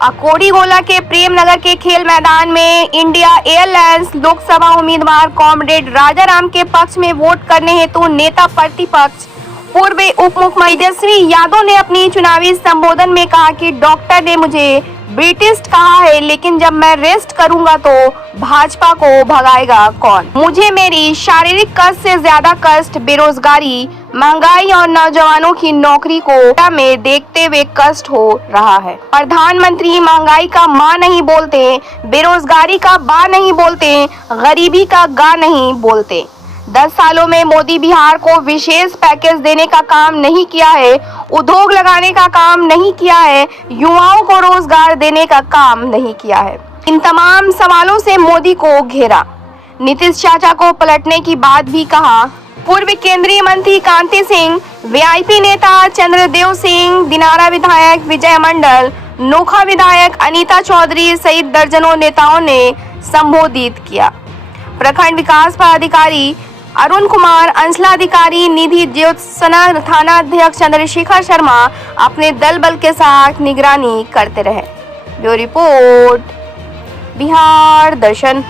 अकोड़ीगोला के प्रेम नगर के खेल मैदान में इंडिया एयरलाइंस लोकसभा उम्मीदवार कॉमरेड राजाराम के पक्ष में वोट करने हेतु नेता प्रतिपक्ष पूर्व उप मुख्यमंत्री तेजस्वी यादव ने अपनी चुनावी संबोधन में कहा कि डॉक्टर ने मुझे ब्रिटिश कहा है, लेकिन जब मैं रेस्ट करूंगा तो भाजपा को भगाएगा कौन। मुझे मेरी शारीरिक कष्ट से ज्यादा कष्ट बेरोजगारी, महंगाई और नौजवानों की नौकरी को में देखते हुए कष्ट हो रहा है। प्रधानमंत्री महंगाई का माँ नहीं बोलते, बेरोजगारी का बा नहीं बोलते, गरीबी का गा नहीं बोलते। 10 सालों में मोदी बिहार को विशेष पैकेज देने का काम नहीं किया है, उद्योग लगाने का काम नहीं किया है, युवाओं को रोजगार देने का काम नहीं किया है। इन तमाम सवालों से मोदी को घेरा। नीतीश चाचा को पलटने की बात भी कहा। पूर्व केंद्रीय मंत्री कांति सिंह, वीआईपी नेता चंद्रदेव सिंह, दिनारा विधायक विजय मंडल, नोखा विधायक अनीता चौधरी सहित दर्जनों नेताओं ने संबोधित किया। प्रखंड विकास पदाधिकारी अरुण कुमार, अंचलाधिकारी निधि ज्योत्सना, थाना अध्यक्ष चंद्रशेखर शर्मा अपने दल बल के साथ निगरानी करते रहे। ब्यूरो रिपोर्ट, बिहार दर्शन।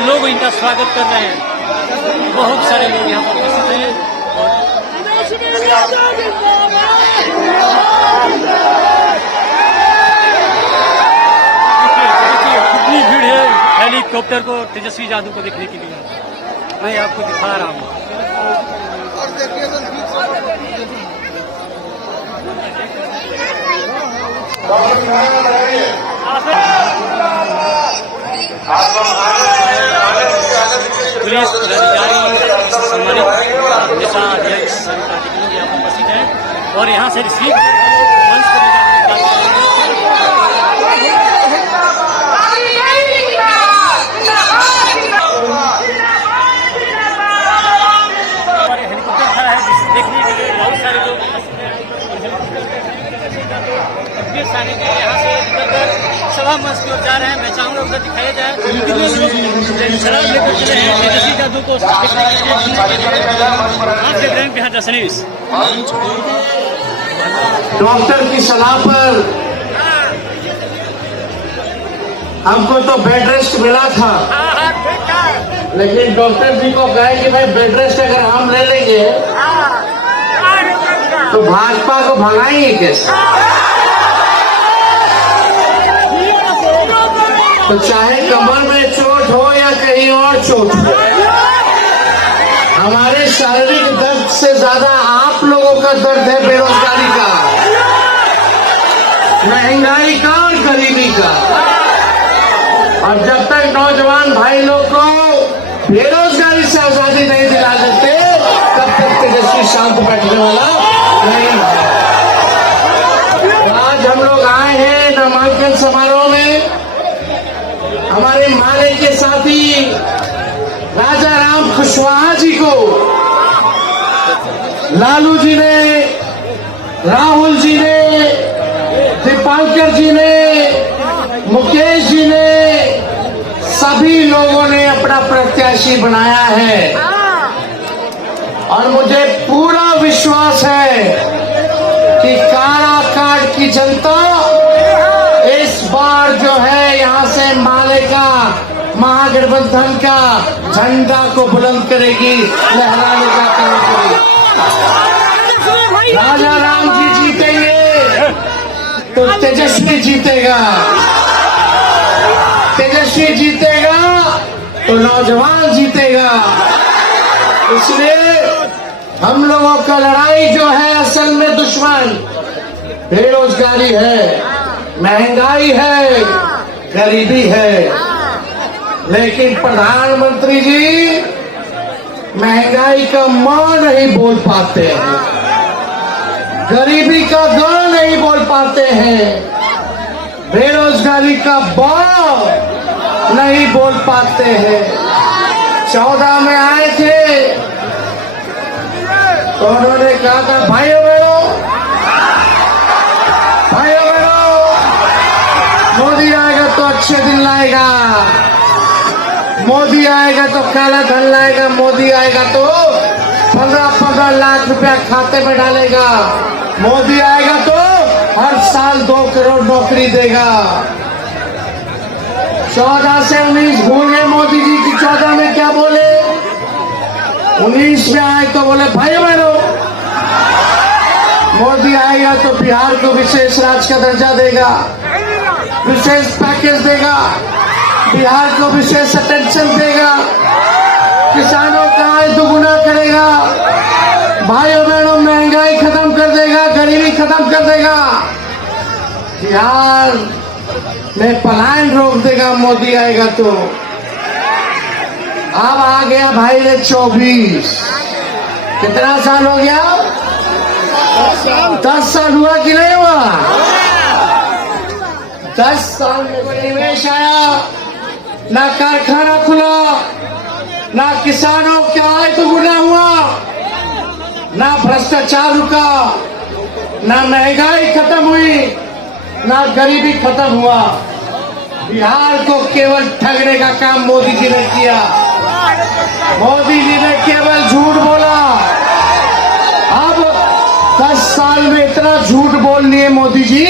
लोग इनका स्वागत कर रहे हैं। बहुत सारे लोग यहाँ पर उपस्थित हैं कितनी भीड़ है हेलीकॉप्टर को तेजस्वी यादव को देखने के लिए। मैं आपको दिखा रहा हूँ। पुलिस अधिकारी, सम्मानित नेता अध्यक्ष सभी पार्टी के लोग यहाँ पर उपस्थित हैं और यहाँ से रिसीव मंच पर हेलीकॉप्टर खड़ा है जिसे देखने के लिए बहुत सारे लोग उपस्थित हैं। आने के यहाँ से सभा मंच की ओर जा रहे हैं। मैं चाहूँगा उधर दिखाया जाए कितने लोग शराब लेकर चले हैं तेजस्वी यादव को देखने के लिए। आप देख रहे हैं बिहार दर्शन न्यूज़। डॉक्टर की सलाह पर हमको तो बेड रेस्ट मिला था, लेकिन डॉक्टर जी को कहे कि भाई बेड रेस्ट अगर हम ले लेंगे तो भाजपा को भगाएंगे कैसे। तो चाहे कमर में चोट हो या कहीं और चोट हो, हमारे शारीरिक दर्द से ज्यादा आप लोगों का दर्द है बेरोजगारी का, महंगाई का और गरीबी का। और जब तक नौजवान भाई लोग को बेरोजगारी से आजादी नहीं दिला देते तब तक तेजस्वी शांत बैठने वाला नहीं है। आज हम लोग आए हैं नामांकन समारोह में। हमारे माले के साथी राजाराम कुशवाहा जी को लालू जी ने, राहुल जी ने, दीपांकर जी ने, मुकेश जी ने, सभी लोगों ने अपना प्रत्याशी बनाया है। और मुझे पूरा विश्वास है कि काराकाट की जनता इस बार जो है यहाँ से माले का, महागठबंधन का झंडा को बुलंद करेगी, लहराने का काम करेगी। राजाराम जी जीतेंगे तो तेजस्वी जीतेगा, तेजस्वी जीतेगा तो नौजवान जीतेगा। इसलिए हम लोगों का लड़ाई जो है असल में दुश्मन बेरोजगारी है, महंगाई है, गरीबी है। लेकिन प्रधानमंत्री जी महंगाई का मां नहीं बोल पाते हैं, गरीबी का ग नहीं बोल पाते हैं, बेरोजगारी का बा नहीं बोल पाते हैं। 14 में आए थे तो उन्होंने कहा था भाइयों बहनों, मोदी आएगा तो अच्छे दिन लाएगा, मोदी आएगा तो काला धन लाएगा, मोदी आएगा तो 15-15 लाख रुपया खाते में डालेगा, मोदी आएगा तो हर साल 2 करोड़ नौकरी देगा। 14 से 19 भूल गए मोदी जी की 14 में क्या बोले, 19 में आए तो बोले भाइयों बहनों, मोदी आएगा तो बिहार को विशेष राज्य का दर्जा देगा, विशेष पैकेज देगा, बिहार को विशेष अटेंशन देगा, किसानों का आय दुगुना करेगा, भाइयों बहनों महंगाई खत्म कर देगा, गरीबी खत्म कर देगा, बिहार में पलायन रोक देगा मोदी आएगा तो। अब आ गया भाई ने 24, कितना साल हो गया, 10 साल हुआ कि नहीं हुआ, 10 साल में कोई निवेश आया, ना कारखाना खुला, ना किसानों का आय दुगुना हुआ, ना भ्रष्टाचार रुका, ना महंगाई खत्म हुई, ना गरीबी खत्म हुआ। बिहार को केवल ठगने का काम मोदी जी ने किया, मोदी जी ने केवल झूठ बोला। अब 10 साल में इतना झूठ बोल लिए मोदी जी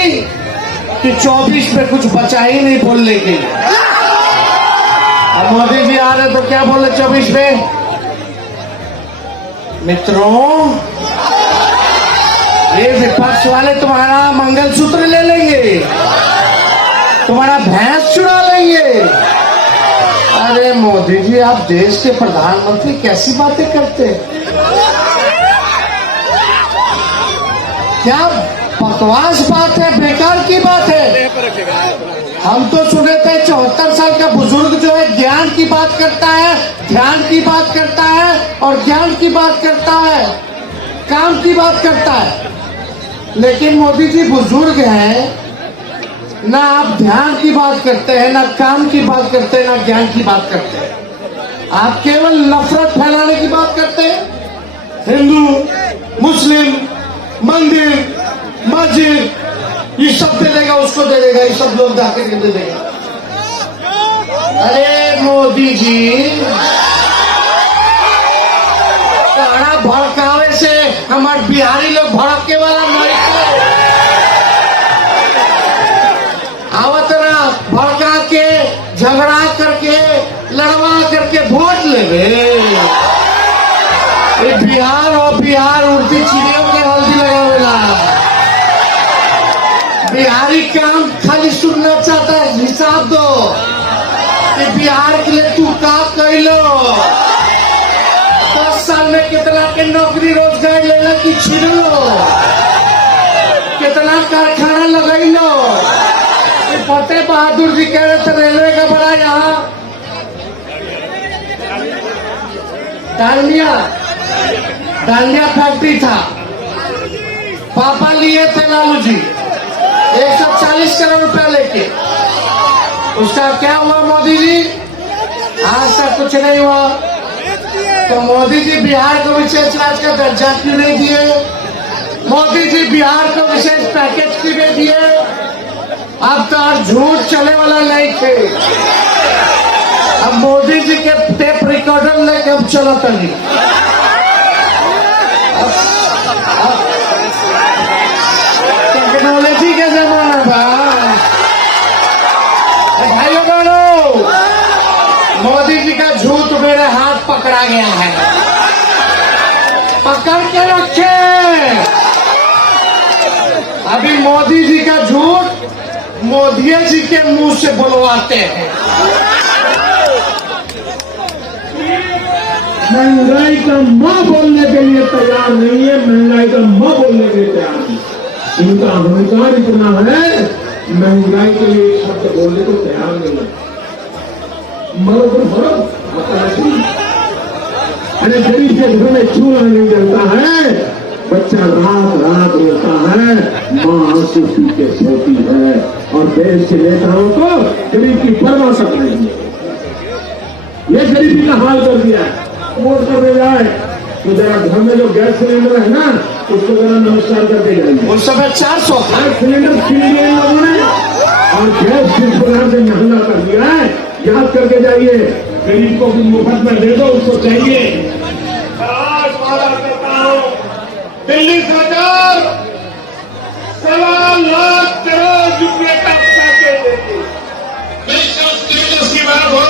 कि 24 में कुछ बचा ही नहीं बोलने के लिए। अब मोदी जी आ रहे तो क्या बोले 24 में, मित्रों ये विपक्ष वाले तुम्हारा मंगलसूत्र ले लेंगे, तुम्हारा भैंस चुरा लेंगे। अरे मोदी जी आप देश के प्रधानमंत्री कैसी बातें करते हैं, क्या बकवास बात है, बेकार की बात है। हम तो सुने थे 74 साल का बुजुर्ग जो है ज्ञान की बात करता है, ध्यान की बात करता है और ज्ञान की बात करता है, काम की बात करता है। लेकिन मोदी जी बुजुर्ग हैं, ना आप ध्यान की बात करते हैं, ना काम की बात करते हैं, ना ज्ञान की बात करते हैं। आप केवल नफरत फैलाने की बात करते हैं। हिंदू, मुस्लिम, मंदिर, मस्जिद, ये सब दे देगा, उसको दे देगा, ये सब लोग जाके दे देगा। अरे मोदी जी बड़ा भड़कावे से हमारे बिहारी लोग भड़के वाला नहीं आवत ना, भड़का के झगड़ा करके लड़वा करके वोट लेवे। ये बिहार और बिहार उड़ती चिड़ियों के हल्दी लगावेला। बिहारी काम खाली सुनना चाहता है, हिसाब दो कि बिहार के लिए तू का कैलो, 10 साल में कितना के नौकरी रोजगार लेला की छीन लो, कितना कारखाना लगाई लो। फतेह बहादुर जी कह रहे थे रेलवे का बड़ा यहाँ डालमिया फैक्ट्री था, पापा लिए थे लालू जी 140 करोड़ रुपया लेके, उसका क्या हुआ मोदी जी, आज तक कुछ नहीं हुआ। तो मोदी जी बिहार को विशेष राज्य का दर्जा क्यों नहीं दिए, मोदी जी बिहार को विशेष पैकेज क्यों नहीं दिए। अब तो झूठ चले वाला नहीं थे, अब मोदी जी के टेप रिकॉर्डर लेके अब चलो तभी। टेक्नोलॉजी का जमाना बा भाइयों बहनों, मोदी जी का झूठ मेरे हाथ पकड़ा गया है, पकड़ के रखे। अभी मोदी जी का झूठ मोदी जी के मुंह से बुलवाते हैं। महंगाई का मां बोलने के लिए तैयार नहीं है, महंगाई का मां बोलने के लिए तैयार नहीं। इनका अहंकार इतना है, महंगाई के लिए एक शब्द बोलने को तैयार नहीं है। मरो तो मरो, अरे गरीब के घर में चूल्हा नहीं जलता है, बच्चा रात रात रोता है, माँ आंसू पी के सोती है, और देश के नेताओं को गरीब की परवाह सब नहीं है। ये गरीबी का हाल कर दिया है। वोट करने जाए तो जरा घर में जो गैस सिलेंडर है ना, उसको जरा नमस्कार करके जाइए। उस समय 400 गैस सिलेंडर छीन लिया इन लोगों ने और गैस किस प्रकार से महंगा कर दिया है, याद करके जाइए। गरीब को मुफ्त में दे दो, उसको चाहिए। आज वादा करता हूँ, दिल्ली सरकार 1.25 लाख करोड़ रुपये का पैकेज देगी। की बात हो,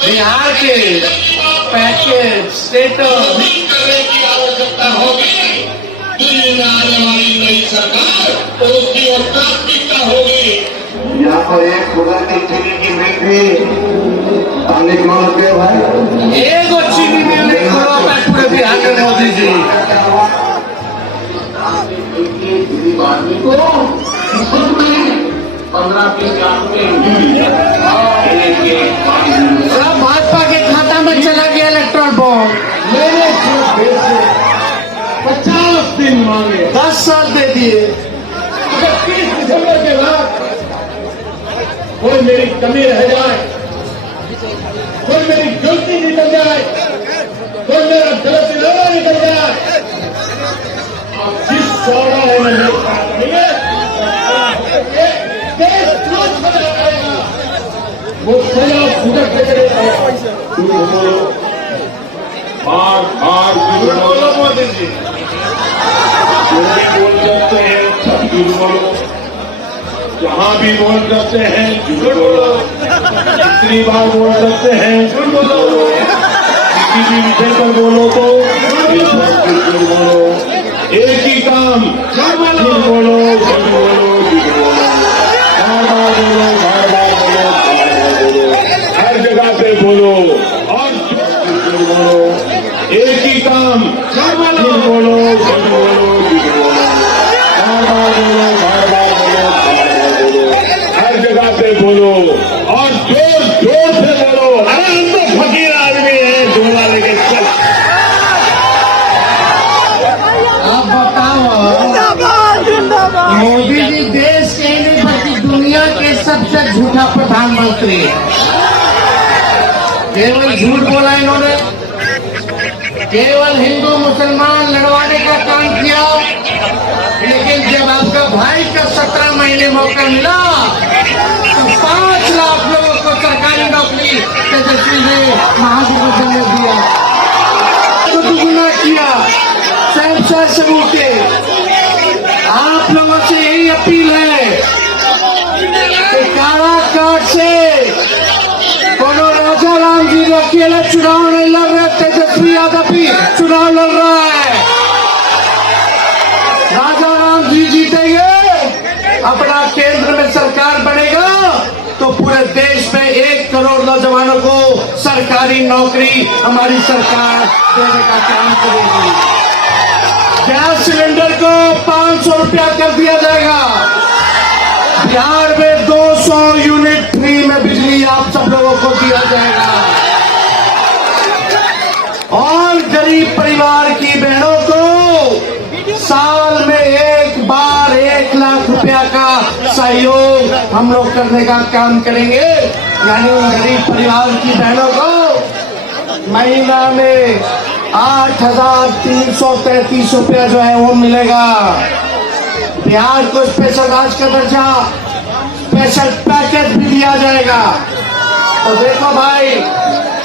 बिहार के पैकेज स्टेटस करने की आवश्यकता होगी। दिल्ली में आने वाली नई सरकार तो उसकी और प्राथमिकता होगी। यहाँ पर एक खुदा की चीनी की मिल भी पानी कौन के भाई एगो चीनी मिल नहीं करो मैं पूरे बिहार में मोदी जी को 15-20 लाख सब भाजपा के खाता में चला गया इलेक्ट्रॉन बॉम्ब। मेरे देश से 50 दिन मांगे, 10 साल दे दिए। 31 दिसंबर के बाद कोई मेरी कमी रह जाए, कोई मेरी गलती निकल जाए, कोई मेरा गलत इरादा निकल जाए, आप जिस सौदा है मैं नहीं करेंगे, देश क्रोध हो जाएगा, वो सजा भुगत करेगा। बार बार बोलो मोदी जी, जो भी बोल सकते हैं सब झूठ बोलो, जहां भी बोल सकते हैं झूठ बोलो, जितनी बार बोल सकते हैं झूठ बोलो, किसी भी विषय पर बोलो तो झूठ बोलो, एक ही काम झूठ बोलो, झूठ बोलो, झूठ बोलो, बार बार बोलो, बार बार बोलो, बार बार बोलो, हर जगह पे बोलो और झूठ बोलो, एक ही काम झूठ बोलो, झूठ बोलो, झूठ बोलो, बार बार बोलो, बार बार बोलो, बार बार बोलो, हर जगह पे बोलो और जोर जोर से बोलो। अरे हम तो फकीर आदमी है, झोला लेके चल। आप बताओ मोदी जी देश के नहीं बल्कि दुनिया के सबसे झूठा प्रधानमंत्री है। केवल झूठ बोला इन्होंने, केवल हिंदू मुसलमान लड़वाने का काम किया, लेकिन जब आपका भाई का 17 महीने मौका मिला तो 5 लाख लोगों को सरकारी नौकरी तेजस्वी ने महागठबंधन ने दिया, तो दुगुना किया। सबसे सबूते आप लोगों से यही अपील है कि काराकाट से कोनो राजा राम जी अकेले चुनाव नहीं लड़ रहे, तेजस्वी यादव भी चुनाव लड़ रहा है। राजा राम जी जीतेंगे, अपना केंद्र में सरकार बनेगा तो पूरे देश में 1 करोड़ नौजवानों को सरकारी नौकरी हमारी सरकार देने का काम करेगी। गैस सिलेंडर को 500 रुपया कर दिया जाएगा। बिहार में 200 यूनिट फ्री में बिजली आप सब लोगों को दिया जाएगा और गरीब परिवार की बहनों को साल में एक बार 1 लाख रुपया का सहयोग हम लोग करने का काम करेंगे। यानी उन गरीब परिवार की बहनों को महीना में 8,333 रुपया जो है वो मिलेगा। बिहार को स्पेशल राज्य का दर्जा, स्पेशल पैकेज भी दिया जाएगा। तो देखो भाई,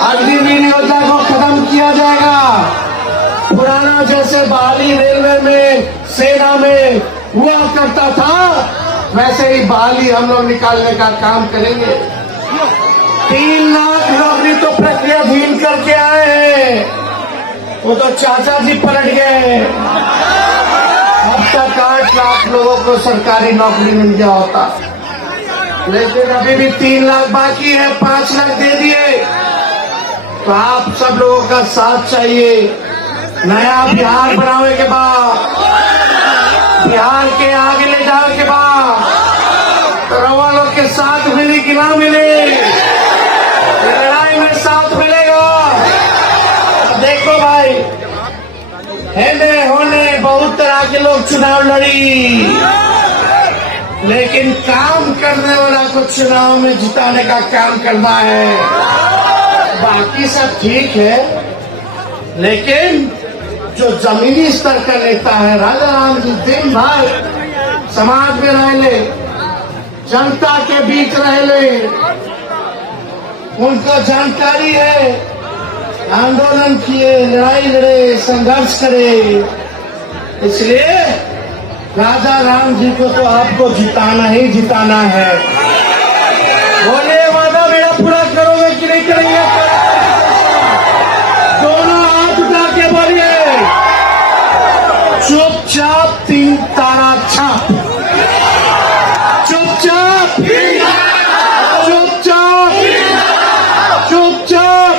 अग्निवीर योजना को खत्म किया जाएगा। पुराना जैसे बहाली रेलवे में, सेना में हुआ करता था, वैसे ही बहाली हम लोग निकालने का काम करेंगे। 3 लाख नौकरी तो प्रक्रियाधीन करके आए हैं, वो तो चाचा जी पलट गए। अब तक 8 लाख लोगों को सरकारी नौकरी मिल गया होता, लेकिन अभी भी 3 लाख बाकी है। 5 लाख दे दिए, तो आप सब लोगों का साथ चाहिए। नया बिहार बनाने के बाद, बिहार के आगे ले जाने के बाद तो रवा लोग के साथ मिली कि ना मिले, लड़ाई में साथ मिलेगा। देखो भाई, हेने होने बहुत तरह के लोग चुनाव लड़ी, लेकिन काम करने वाला को चुनाव में जिताने का काम करना है। बाकी सब ठीक है, लेकिन जो जमीनी स्तर का नेता है राजा राम जी, दिन भर समाज में रहले, जनता के बीच रहले, उनका जानकारी है, आंदोलन किए, लड़ाई लड़े, संघर्ष करे। इसलिए राजा राम जी को तो आपको जिताना ही जिताना है। बोलिए, वादा मेरा पूरा करोगे कि नहीं करेंगे? दोनों हाथ उठा के बोलिए, चुपचाप 3 तारा छाप, चुपचाप, चुपचाप, चुपचाप।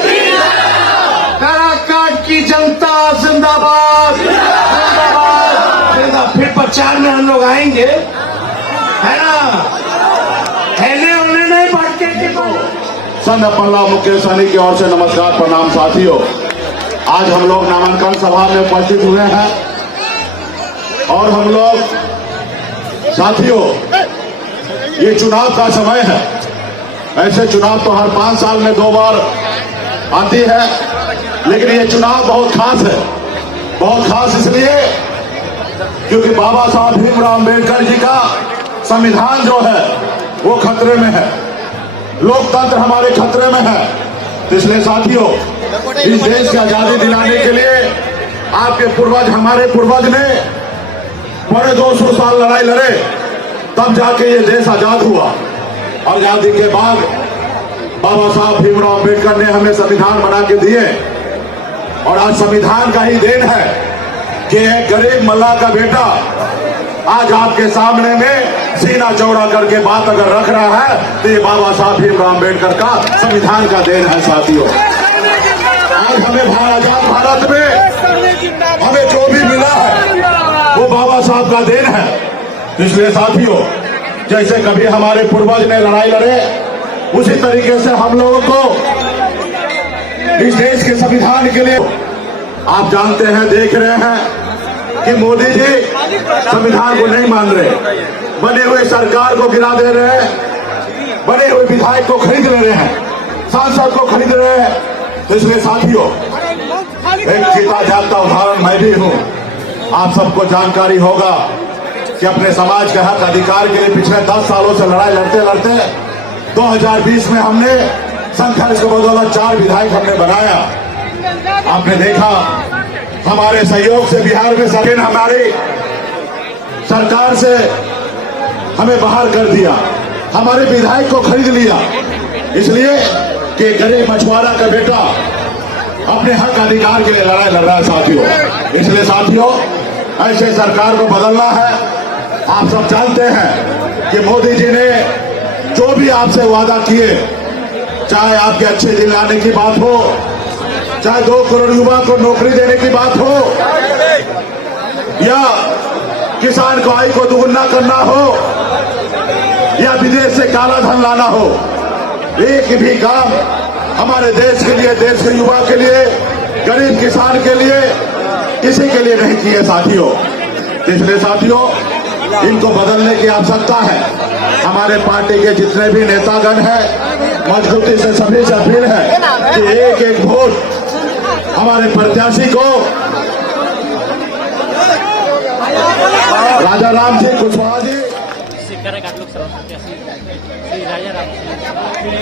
काराकाट की जनता जिंदाबाद, जिंदाबाद, जिंदाबाद। फिर प्रचार में हम लोग आएंगे, है ना? हेले होने नहीं बढ़ते को। संघ पल्ला मुकेश सहनी की ओर से नमस्कार, प्रणाम साथियों। आज हम लोग नामांकन सभा में उपस्थित हुए हैं और हम लोग साथियों, ये चुनाव का समय है। ऐसे चुनाव तो हर 5 साल में 2 बार आती है, लेकिन ये चुनाव बहुत खास है। बहुत खास इसलिए क्योंकि बाबा साहब भीमराव अम्बेडकर जी का संविधान जो है वो खतरे में है, लोकतंत्र हमारे खतरे में है। इसलिए साथियों, इस देश की आजादी दिलाने के लिए आपके पूर्वज, हमारे पूर्वज ने बड़े 200 साल लड़ाई लड़े, तब जाके ये देश आजाद हुआ। आजादी के बाद बाबा साहब भीमराव अम्बेडकर ने हमें संविधान बना के दिए, और आज संविधान का ही देन है कि एक गरीब मल्लाह का बेटा आज आपके सामने में सीना चौड़ा करके बात अगर रख रहा है तो ये बाबा साहब भीमराव अम्बेडकर का संविधान का देन है साथियों। आज हमें आजाद भारत में हमें जो भी मिला है वो बाबा साहब का देन है। इसलिए साथियों, जैसे कभी हमारे पूर्वज ने लड़ाई लड़े, उसी तरीके से हम लोगों को इस देश के संविधान के लिए, आप जानते हैं, देख रहे हैं कि मोदी जी संविधान को नहीं मान रहे, बने हुए सरकार को गिरा दे रहे हैं, बने हुए विधायक को खरीद ले रहे हैं, सांसद को खरीद रहे हैं। तो इसलिए साथियों, एक जीता जागता उदाहरण मैं भी हूं। आप सबको जानकारी होगा कि अपने समाज के हक अधिकार के लिए पिछले 10 सालों से लड़ाई लड़ते लड़ते 2020 में हमने संघर्ष के बदौलत 4 विधायक हमने बनाया। आपने देखा हमारे सहयोग से बिहार में सरकार हमारी सरकार से हमें बाहर कर दिया, हमारे विधायक को खरीद लिया, इसलिए कि गरीब मछुआरा का बेटा अपने हक अधिकार के लिए लड़ाई लड़ रहा है साथियों। इसलिए साथियों, ऐसे सरकार को बदलना है। आप सब जानते हैं कि मोदी जी ने जो भी आपसे वादा किए, चाहे आपके अच्छे दिन लाने की बात हो, चाहे 2 करोड़ युवा को नौकरी देने की बात हो, या किसान को आय को दुगुना करना हो, या विदेश से काला धन लाना हो, एक भी काम हमारे देश के लिए, देश के युवा के लिए, गरीब किसान के लिए, किसी के लिए नहीं किए साथियों। इसलिए साथियों, इनको बदलने की आवश्यकता है। हमारे पार्टी के जितने भी नेतागण हैं, मजबूती से सभी से अपील है कि एक एक वोट हमारे प्रत्याशी को राजा राम जी कुशवाहा जी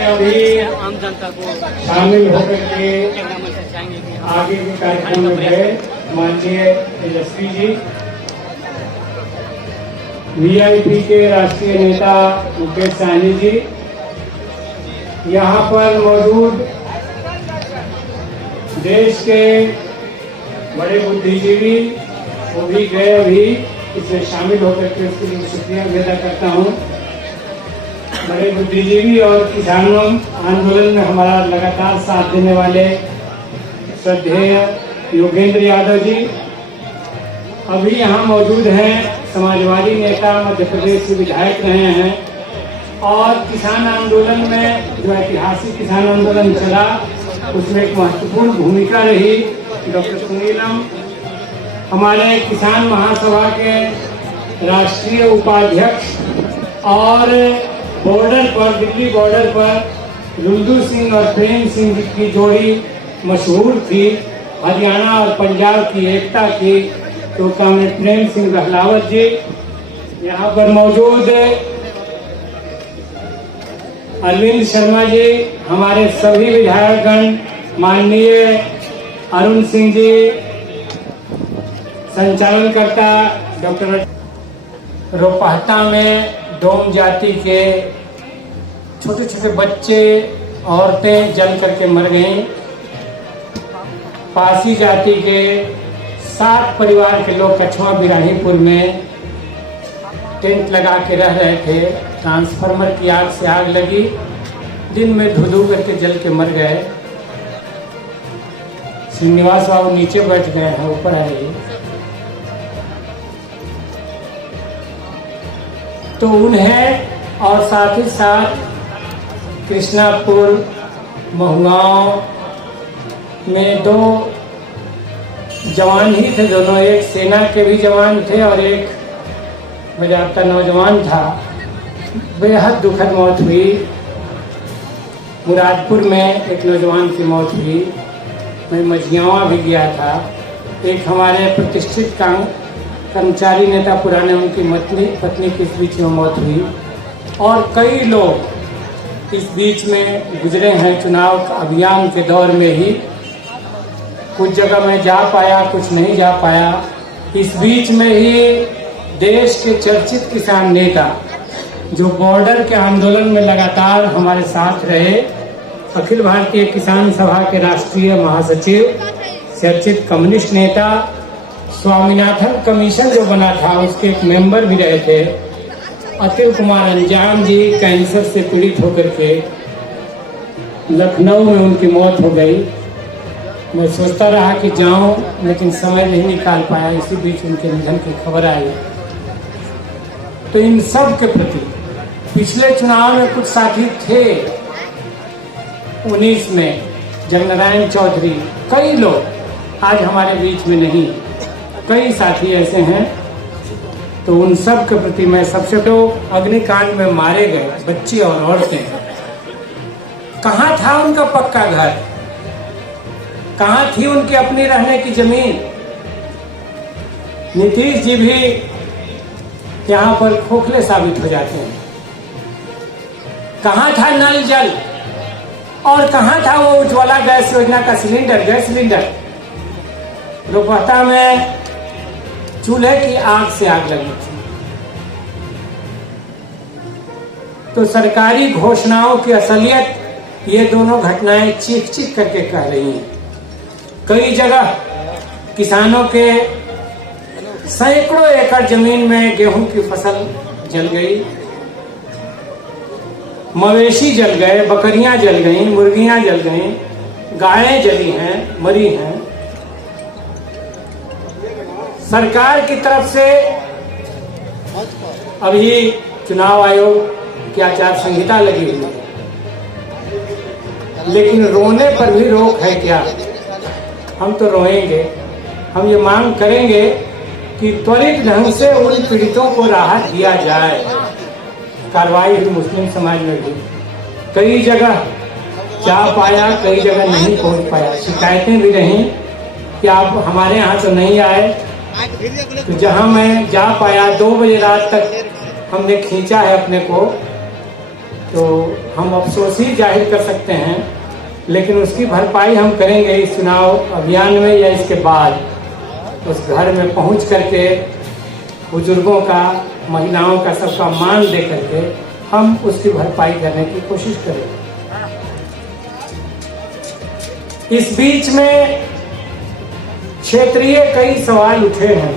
अभी आम जनता को शामिल होकर के चाहेंगे कि आगे के कार्यक्रम में गए माननीय तेजस्वी जी, वीआईपी के राष्ट्रीय नेता मुकेश सहनी जी, यहाँ पर मौजूद देश के बड़े बुद्धिजीवी, वो भी गए, अभी इसमें शामिल होकर के उसके लिए शुक्रिया अदा करता हूँ। बड़े बुद्धिजीवी और किसानों आंदोलन में हमारा लगातार साथ देने वाले श्रद्धेय योगेंद्र यादव जी अभी यहाँ मौजूद हैं। समाजवादी नेता, मध्य प्रदेश से विधायक रहे हैं, और किसान आंदोलन में जो ऐतिहासिक किसान आंदोलन चला उसमें एक महत्वपूर्ण भूमिका रही डॉक्टर सुनीलम, हमारे किसान महासभा के राष्ट्रीय उपाध्यक्ष, और बॉर्डर पर, दिल्ली बॉर्डर पर रुल्दू सिंह और प्रेम सिंह की जोड़ी मशहूर थी, हरियाणा और पंजाब की एकता की, तो कॉमरेड प्रेम सिंह बहलावत जी यहाँ पर मौजूद है, अरविंद शर्मा जी, हमारे सभी विधायकगण, माननीय अरुण सिंह जी, संचालनकर्ता डॉक्टर। रोपहता में डोम जाति के छोटे छोटे बच्चे, औरतें जल करके मर गईं। पासी जाति के 7 परिवार के लोग कछुआ बिराहीपुर में टेंट लगा के रह रहे थे। ट्रांसफार्मर की आग से आग लगी, दिन में धू करके जल के मर गए। श्रीनिवास बाबू नीचे बैठ गए हैं, ऊपर आइए। तो उन्हें और साथ ही साथ कृष्णापुर महुगांव में 2 जवान ही थे, दोनों एक सेना के भी जवान थे और एक बजाबता नौजवान था। बेहद दुखद मौत हुई। मुरादपुर में एक नौजवान की मौत हुई। मैं मझियावा भी गया था। एक हमारे प्रतिष्ठित कर्मचारी नेता पुराने, उनकी पत्नी की इस बीच में मौत हुई और कई लोग इस बीच में गुजरे हैं चुनाव अभियान के दौर में ही। कुछ जगह में जा पाया, कुछ नहीं जा पाया। इस बीच में ही देश के चर्चित किसान नेता जो बॉर्डर के आंदोलन में लगातार हमारे साथ रहे, अखिल भारतीय किसान सभा के राष्ट्रीय महासचिव, चर्चित कम्युनिस्ट नेता, स्वामीनाथन कमीशन जो बना था उसके एक मेंबर भी रहे थे, अतुल कुमार अंजाम जी, कैंसर से पीड़ित होकर के लखनऊ में उनकी मौत हो गई। मैं सोचता रहा कि जाऊं, लेकिन समय नहीं निकाल पाया। इसी बीच उनके निधन की खबर आई। तो इन सब के प्रति पिछले चुनाव में कुछ साथी थे, 19 में जगनारायण चौधरी, कई लोग आज हमारे बीच में नहीं, कई साथी ऐसे हैं। तो उन सब के प्रति मैं सबसे तो अग्निकांड में मारे गए बच्चे और औरतें, कहाँ था उनका पक्का घर, कहाँ थी उनकी अपनी रहने की जमीन। नीतीश जी भी यहाँ पर खोखले साबित हो जाते हैं। कहाँ था नल जल और कहाँ था वो उज्ज्वला गैस योजना का सिलेंडर, गैस सिलेंडर। रोपहता में चूल्हे की आग से आग लगी थी। तो सरकारी घोषणाओं की असलियत ये दोनों घटनाएं चीख चीख करके कह रही हैं। कई जगह किसानों के सैकड़ों एकड़ जमीन में गेहूं की फसल जल गई, मवेशी जल गए, बकरियां जल गईं, मुर्गियां जल गईं, गायें जली हैं, मरी हैं। सरकार की तरफ से अभी चुनाव आयोग की आचार संहिता लगी हुई है, लेकिन रोने पर भी रोक है क्या? हम तो रोएंगे। हम ये मांग करेंगे कि त्वरित ढंग से उन पीड़ितों को राहत दिया जाए। कार्रवाई हुई मुस्लिम समाज में भी, कई जगह जा पाया, कई जगह नहीं पहुंच पाया। शिकायतें भी रहीं कि आप हमारे यहाँ तो नहीं आए। तो जहां मैं जा पाया 2 बजे रात तक हमने खींचा है अपने को, तो हम अफसोस ही जाहिर कर सकते हैं, लेकिन उसकी भरपाई हम करेंगे इस चुनाव अभियान में या इसके बाद। उस घर में पहुंच करके बुजुर्गों का, महिलाओं का सबका मान दे करके हम उसकी भरपाई करने की कोशिश करेंगे। इस बीच में क्षेत्रीय कई सवाल उठे हैं।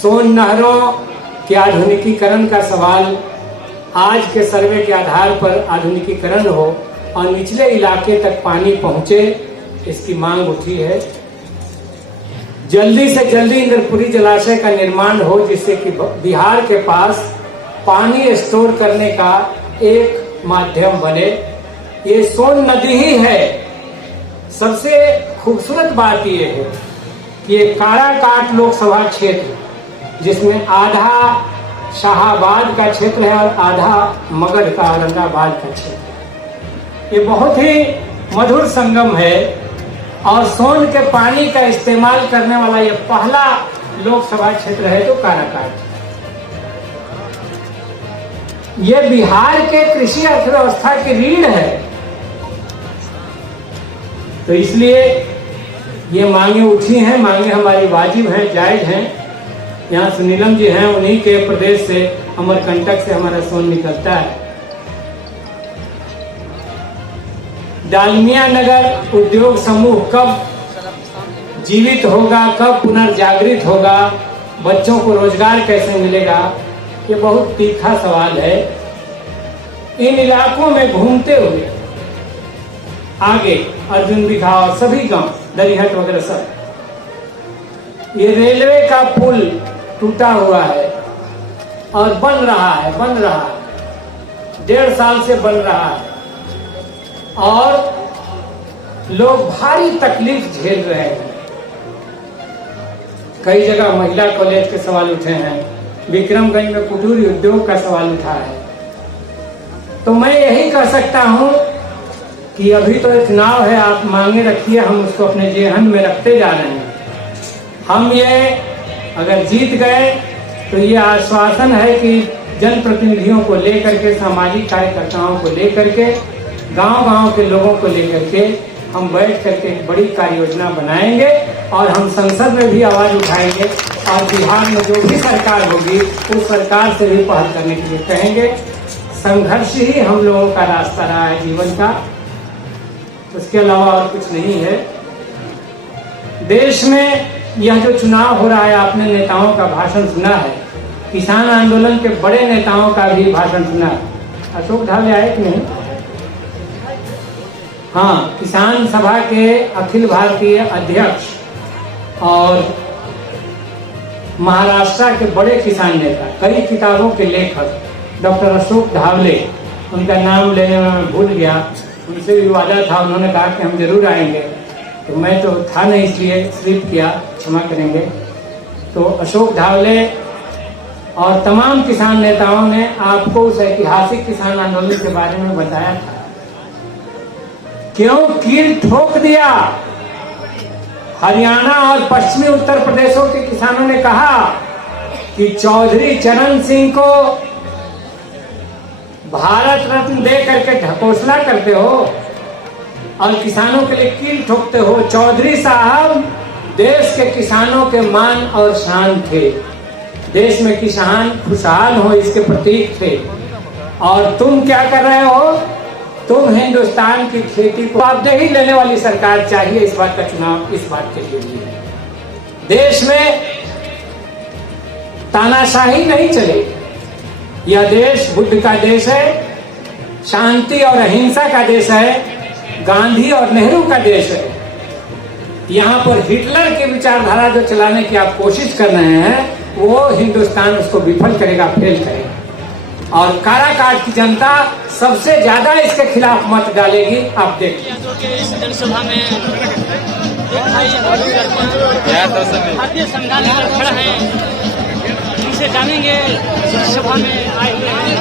सोन नहरों के आधुनिकीकरण का सवाल, आज के सर्वे के आधार पर आधुनिकीकरण हो और निचले इलाके तक पानी पहुंचे, इसकी मांग उठी है। जल्दी से जल्दी इंद्रपुरी जलाशय का निर्माण हो, जिससे कि बिहार के पास पानी स्टोर करने का एक माध्यम बने। ये सोन नदी ही है। सबसे खूबसूरत बात यह है कि ये काराकाट लोकसभा क्षेत्र, जिसमें आधा शाहाबाद का क्षेत्र है और आधा मगध का, औरंगाबाद का क्षेत्र है, ये बहुत ही मधुर संगम है। और सोन के पानी का इस्तेमाल करने वाला यह पहला लोकसभा क्षेत्र है जो काराकाट। ये बिहार के कृषि अर्थव्यवस्था की रीढ़ है। तो इसलिए ये मांगे उठी हैं, मांगे हमारी वाजिब हैं, जायज हैं। यहाँ सुनीलम जी हैं, उन्हीं के प्रदेश से अमरकंटक से हमारा सोन निकलता है। डालमिया नगर उद्योग समूह कब जीवित होगा, कब पुनर्जागृत होगा, बच्चों को रोजगार कैसे मिलेगा, ये बहुत तीखा सवाल है। इन इलाकों में घूमते हुए आगे अर्जुन बिघा और सभी गांव दरिहट वगैरह सब, ये रेलवे का पुल टूटा हुआ है और बन रहा है 1.5 साल से बन रहा है और लोग भारी तकलीफ झेल रहे हैं। कई जगह महिला कॉलेज के सवाल उठे हैं, विक्रमगंज में कुटीर उद्योग का सवाल उठा है। तो मैं यही कह सकता हूं कि अभी तो एक चुनाव है, आप मांगे रखिए, हम उसको अपने जेहन में रखते जा रहे हैं। हम ये अगर जीत गए तो ये आश्वासन है कि जनप्रतिनिधियों को लेकर के, सामाजिक कार्यकर्ताओं को लेकर के, गांव-गांव के लोगों को लेकर के हम बैठ करके एक बड़ी कार्य योजना बनाएंगे और हम संसद में भी आवाज उठाएंगे और बिहार में जो भी सरकार होगी उस सरकार से भी पहल करने के लिए कहेंगे। संघर्ष ही हम लोगों का रास्ता रहा है जीवन का, उसके अलावा और कुछ नहीं है। देश में यह जो चुनाव हो रहा है, आपने नेताओं का भाषण सुना है, किसान आंदोलन के बड़े नेताओं का भी भाषण सुना है। अशोक ढाले आए कि नहीं? हाँ, किसान सभा के अखिल भारतीय अध्यक्ष और महाराष्ट्र के बड़े किसान नेता, कई किताबों के लेखक डॉक्टर अशोक ढावले, उनका नाम लेने में मैं भूल गया, उनसे भी वादा था, उन्होंने कहा कि हम जरूर आएंगे, तो मैं तो था नहीं इसलिए स्लिप किया, क्षमा करेंगे। तो अशोक ढावले और तमाम किसान नेताओं ने आपको उस ऐतिहासिक किसान आंदोलन के बारे में बताया था। क्यों कील ठोक दिया? हरियाणा और पश्चिमी उत्तर प्रदेशों के किसानों ने कहा कि चौधरी चरण सिंह को भारत रत्न दे करके ढकोसला करते हो और किसानों के लिए कील ठोकते हो। चौधरी साहब देश के किसानों के मान और शान थे, देश में किसान खुशहाल हो इसके प्रतीक थे। और तुम क्या कर रहे हो? तुम हिंदुस्तान की खेती को जवाबदेही लेने वाली सरकार चाहिए। इस बात का चुनाव इस बात के लिए है। देश में तानाशाही नहीं चलेगी। यह देश बुद्ध का देश है, शांति और अहिंसा का देश है, गांधी और नेहरू का देश है। यहाँ पर हिटलर की विचारधारा जो चलाने की आप कोशिश कर रहे हैं, वो हिंदुस्तान उसको विफल करेगा, फेल करेगा। और काराकाट की जनता सबसे ज्यादा इसके खिलाफ मत डालेगी, आप देखिए। इस जनसभा में भारतीय संविधान पर खड़ा है, इनसे जानेंगे सभा में आए हुए हैं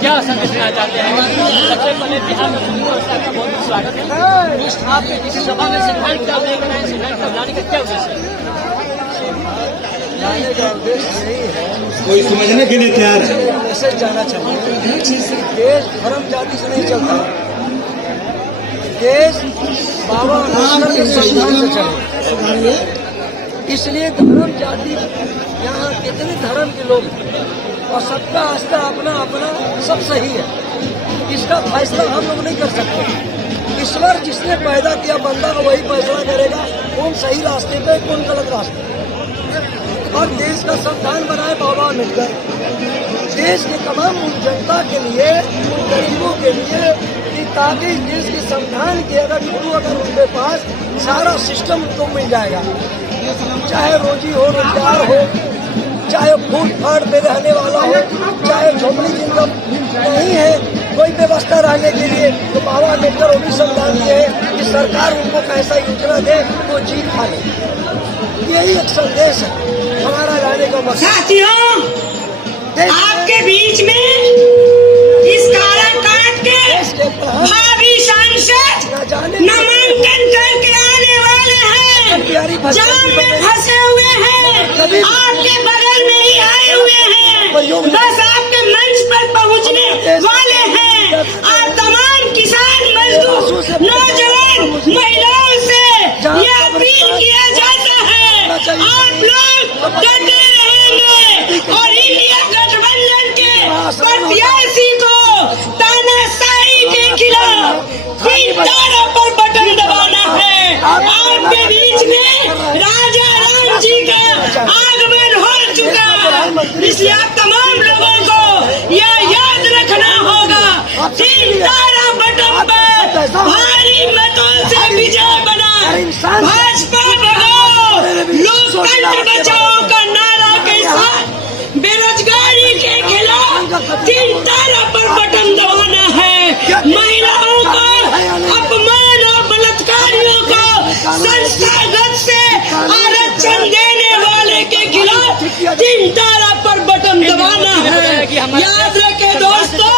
क्या संदेश देना चाहते हैं। सबसे पहले बिहार में का बहुत बहुत स्वागत है। आपके किसी सभा में सिद्धांत क्या लेकर आए, सिद्धांत का लाने का क्या उद्देश्य है? लाने का उद्देश्य यही है, कोई समझने के लिए तैयार है। मैसेज जाना चाहिए। देश धर्म जाति से नहीं चलता, देश बाबा आंबेडकर के संविधान से चले। इसलिए धर्म जाति, यहाँ कितने धर्म के लोग और सबका आस्था अपना अपना सब सही है, इसका फैसला हम लोग नहीं कर सकते। ईश्वर जिसने पैदा किया बंदा को वही फैसला करेगा कौन सही रास्ते पे कौन गलत रास्ते पे। और देश का संविधान बनाए बाबा आंबेडकर, देश के तमाम जनता के लिए, गरीबों के लिए, कि ताकि देश के संविधान के अगर उनके पास सारा सिस्टम उनको मिल जाएगा, चाहे रोजी हो, रोजगार हो, चाहे फूट फाट में रहने वाला हो, चाहे झोपड़ी जिनका नहीं है कोई व्यवस्था रहने के लिए, तो बाबा आंबेडकर वो भी संविधान दिए है कि सरकार उनको कैसा योजना दे वो जीत खा ले। यही एक संदेश है हमारा लाने का मकसद। साथियों, आपके बीच में इस काराकाट के भावी सांसद नामांकन करके आने वाले हैं, जाम में फंसे हुए हैं, आपके बगल में ही आए हुए हैं, बस आपके मंच पर पहुंचने वाले हैं। आप तमाम किसान मजदूर नौजवान महिलाओं से यह अपील किया जाता है, आप लोग डटे रहेंगे और इंडिया गठबंधन के प्रत्याशी को तानाशाही के खिलाफ तारा पर बटन दबाना है। आपके बीच में राजा राम जी का आगमन हो चुका है, इसलिए आप तमाम लोगों को यह याद रखना होगा, 3 तारा बटन पर भारी मतों से विजय बना भाजपा भगाओ, लोकतंत्र बचाओ का नारा के साथ बेरोजगारी के खिलाफ 3 तारा पर बटन दबाना है। महिलाओं को अपमान और बलात्कारियों को संस्थागत से आरक्षण देने वाले के खिलाफ 3 तारा पर बटन दबाना है। याद रखे दोस्तों,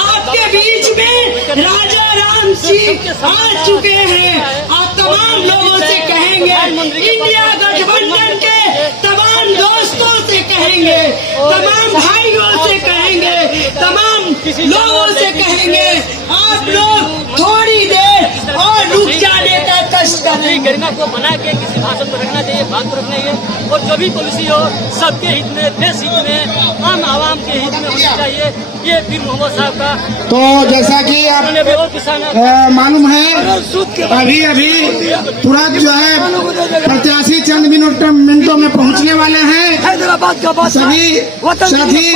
आपके बीच में राजा राम जी आ चुके हैं। आप तमाम लोगों से कहेंगे, इंडिया गठबंधन के तमाम दोस्तों से कहेंगे, तमाम भाइयों से कहेंगे, तमाम लोगों से कहेंगे, आप लोग थोड़ी देर और रुक जाने का कष्ट करें। गरिमा को बना के किसी भाषण पर रखना चाहिए, बात पर रखना चाहिए, और जो भी पॉलिसी हो सबके हित में, देश हित में, आम आवाम के हित में होनी चाहिए। ये पीर मोहम्मद साहब का तो जैसा कि आप मालूम है, अभी तुरंत जो है प्रत्याशी चंद मिनटों में पहुंचने वाले हैं हैदराबाद का सभी साथी,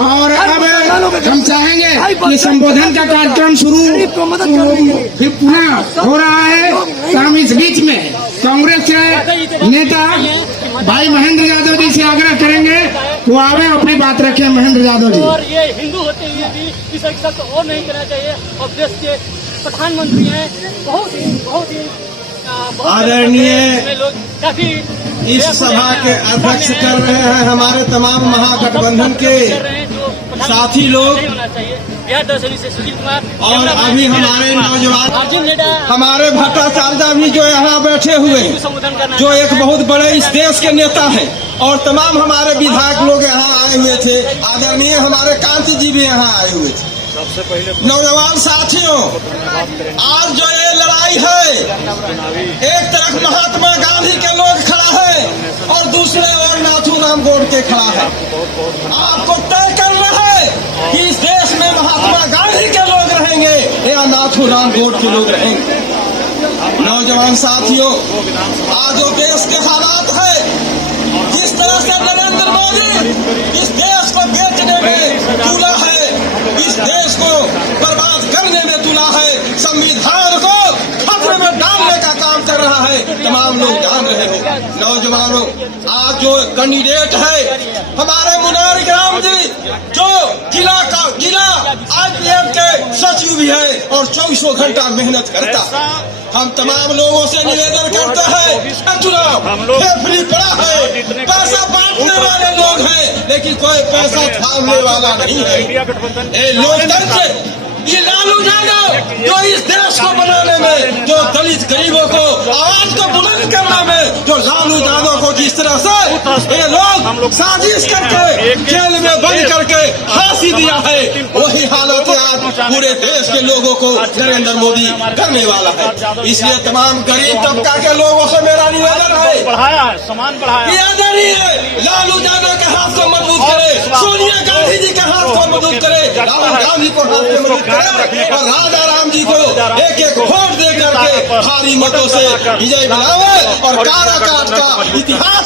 और अब हम चाहेंगे कि संबोधन का कार्यक्रम शुरू फिर पुनः हो रहा है। तो हम इस बीच में कांग्रेस के नेता भाई महेंद्र यादव जी से आग्रह करेंगे वो आवे अपनी बात रखें। महेंद्र यादव जी। और ये हिंदू होते हुए भी इस सख्त और नहीं करना चाहिए, और देश के प्रधानमंत्री हैं, बहुत ही आदरणीय लोग काफी इस सभा के अध्यक्ष कर रहे हैं हमारे तमाम महागठबंधन के साथी लोग, बिहार दर्शनी से सुशील कुमार, और अभी हमारे नौजवान अर्जुन नेडा, हमारे भट्टाचार्य भी जो यहाँ बैठे हुए हैं, जो एक बहुत बड़े इस देश के नेता हैं, और तमाम हमारे विधायक लोग यहाँ आए हुए थे। आदरणीय हमारे कांति जी भी यहाँ आए हुए थे। नौजवान साथियों, आज जो ये लड़ाई है, एक तरफ महात्मा गांधी के लोग खड़ा है और दूसरे ओर नाथूराम गोडसे खड़ा है। आपको तय करना है कि इस देश में महात्मा गांधी के लोग रहेंगे या नाथूराम गोडसे के लोग रहेंगे। नौजवान साथियों, आज जो देश के हालात है, जिस तरह से नरेंद्र मोदी इस देश को बेचने में तुला है, इस देश को बर्बाद करने में तुला है, संविधान को खतरे में डालने का काम कर रहा है, तमाम लोग जान रहे हो। नौजवानों, आज जो कैंडिडेट है हमारे मुनार राम जी, जो जिला IPF के सचिव भी है और 24 घंटा मेहनत करता है, हम तमाम लोगों से निवेदन करते हैं, चुनाव फ्री पड़ा है, पैसा बांटने वाले लोग हैं, लेकिन कोई पैसा थामने वाला नहीं है। ये लोकतंत्र, ये लालू यादव जो इस देश को बनाने में, जो दलित गरीबों को आवाज को बुलंद करने में, जो लालू यादव को जिस तरह से ये लोग साजिश करके जेल में बंद करके फांसी दिया है, वही हालत आज पूरे देश के लोगों को नरेंद्र मोदी करने वाला है। इसलिए तमाम गरीब तबका के लोगों से मेरा निवेदन है, लालू यादव के हाथ को मजबूत करे, सोनिया गांधी जी के हाथ को मजबूत करे, राहुल गांधी को हाथ में मजबूत करे, और राजा राम जी को एक वोट दे करके भारी मतों से विजय बनावे और काराकाट का इतिहास